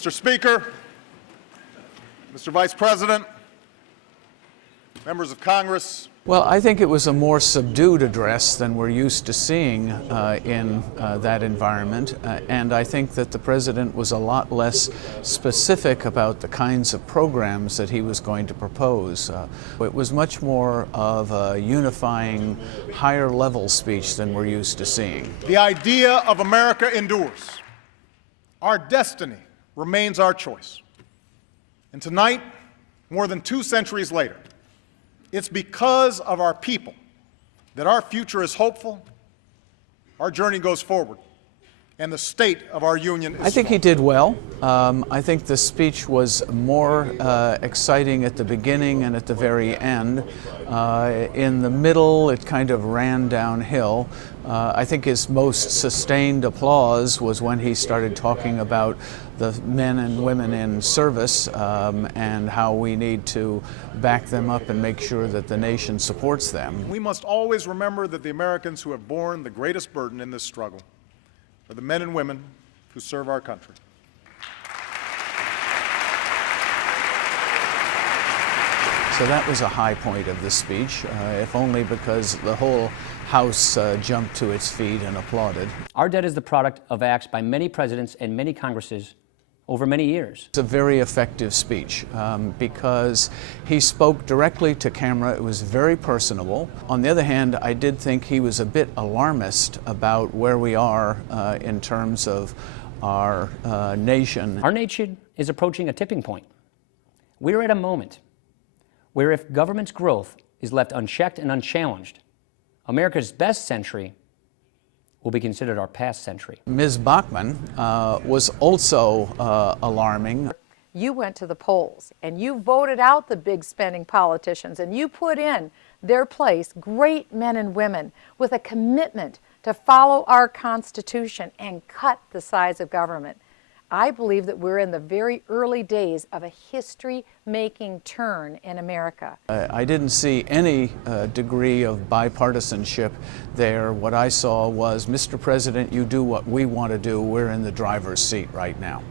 Mr. Speaker, Mr. Vice President, members of Congress. Well, I think it was a more subdued address than we're used to seeing in that environment, and I think that the President was a lot less specific about the kinds of programs that he was going to propose. It was much more of a unifying, higher-level speech than we're used to seeing. The idea of America endures. Our destiny remains our choice. And tonight, more than 2 centuries later, it's because of our people that our future is hopeful, our journey goes forward, and the state of our union is I think he did well. I think the speech was more exciting at the beginning and at the very end. In the middle, it kind of ran downhill. I think his most sustained applause was when he started talking about the men and women in service and how we need to back them up and make sure that the nation supports them. We must always remember that the Americans who have borne the greatest burden in this struggle are the men and women who serve our country. So that was a high point of the speech, if only because the whole House jumped to its feet and applauded. Our debt is the product of acts by many presidents and many Congresses over many years. It's a very effective speech because he spoke directly to camera. It was very personable. On the other hand, I did think he was a bit alarmist about where we are in terms of our nation. Our nation is approaching a tipping point. We're at a moment where if government's growth is left unchecked and unchallenged, America's best century will be considered our past century. Ms. Bachmann was also alarming. You went to the polls and you voted out the big spending politicians and you put in their place great men and women with a commitment to follow our Constitution and cut the size of government. I believe that we're in the very early days of a history-making turn in America. I didn't see any degree of bipartisanship there. What I saw was, Mr. President, you do what we want to do. We're in the driver's seat right now.